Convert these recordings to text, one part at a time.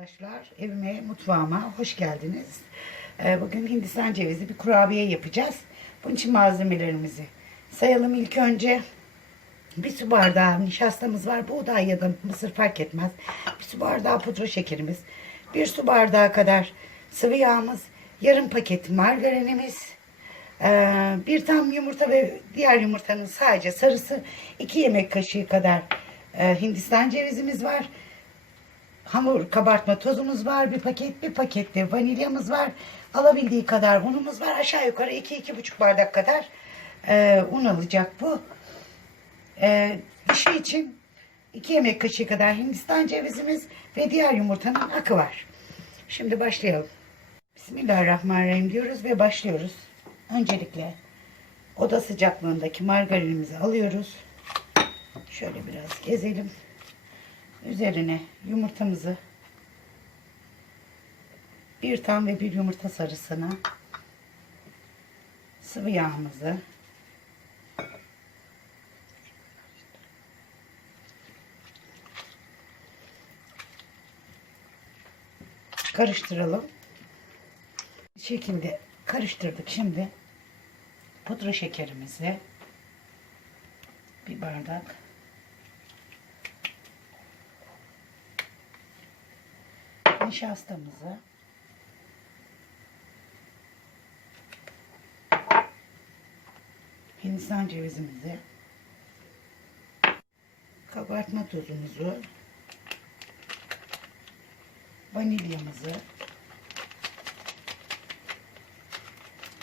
Arkadaşlar evime, mutfağıma hoş geldiniz. Ee, Bugün Hindistan cevizi bir kurabiye yapacağız. Bunun için malzemelerimizi sayalım ilk önce. Bir su bardağı nişastamız var. Buğday ya da mısır fark etmez. Bir su bardağı pudra şekerimiz. Bir su bardağı kadar sıvı yağımız. Yarım paket margarinimiz. ee, Bir tam yumurta ve diğer yumurtanın sadece sarısı. iki yemek kaşığı kadar e, Hindistan cevizimiz var hamur kabartma tozumuz var bir paket bir pakette vanilyamız var. Alabildiği kadar unumuz var. Aşağı yukarı 2-2,5 bardak kadar e, un alacak bu. E, işi için 2 yemek kaşığı kadar hindistan cevizimiz ve diğer yumurtanın akı var. Şimdi başlayalım. Bismillahirrahmanirrahim diyoruz ve başlıyoruz. Öncelikle oda sıcaklığındaki margarinimizi alıyoruz. Şöyle biraz gezelim Üzerine yumurtamızı bir tam ve bir yumurta sarısını sıvı yağımızı karıştıralım. Bu şekilde karıştırdık. Şimdi pudra şekerimizi bir bardak nişastamızı Hindistan cevizimizi kabartma tozumuzu vanilyamızı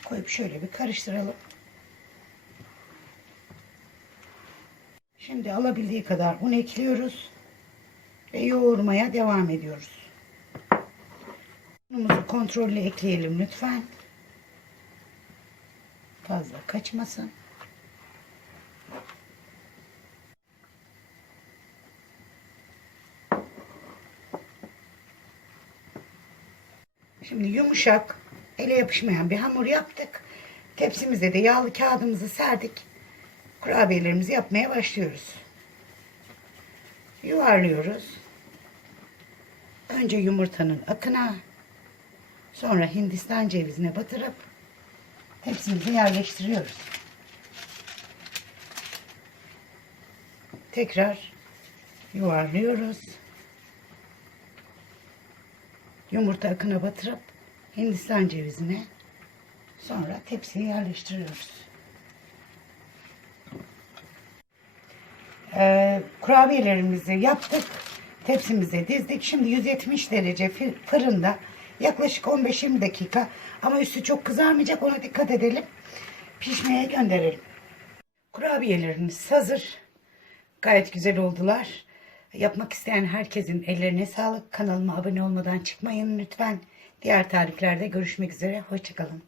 koyup şöyle bir karıştıralım. Şimdi alabildiği kadar un ekliyoruz ve yoğurmaya devam ediyoruz. Unumuzu kontrollü ekleyelim lütfen. Fazla kaçmasın. Şimdi yumuşak, ele yapışmayan bir hamur yaptık. Tepsimize de yağlı kağıdımızı serdik. Kurabiyelerimizi yapmaya başlıyoruz. Yuvarlıyoruz. Önce yumurtanın akına, sonra Hindistan cevizine batırıp hepsini yerleştiriyoruz. Tekrar yuvarlıyoruz. Yumurta akına batırıp Hindistan cevizine sonra tepsiye yerleştiriyoruz. Ee, kurabiyelerimizi yaptık. Tepsimize dizdik. Şimdi 170 derece fırında yaklaşık 15-20 dakika ama üstü çok kızarmayacak ona dikkat edelim. Pişmeye gönderelim. Kurabiyelerimiz hazır. Gayet güzel oldular. Yapmak isteyen herkesin ellerine sağlık. Kanalıma abone olmadan çıkmayın lütfen. Diğer tariflerde görüşmek üzere. Hoşçakalın.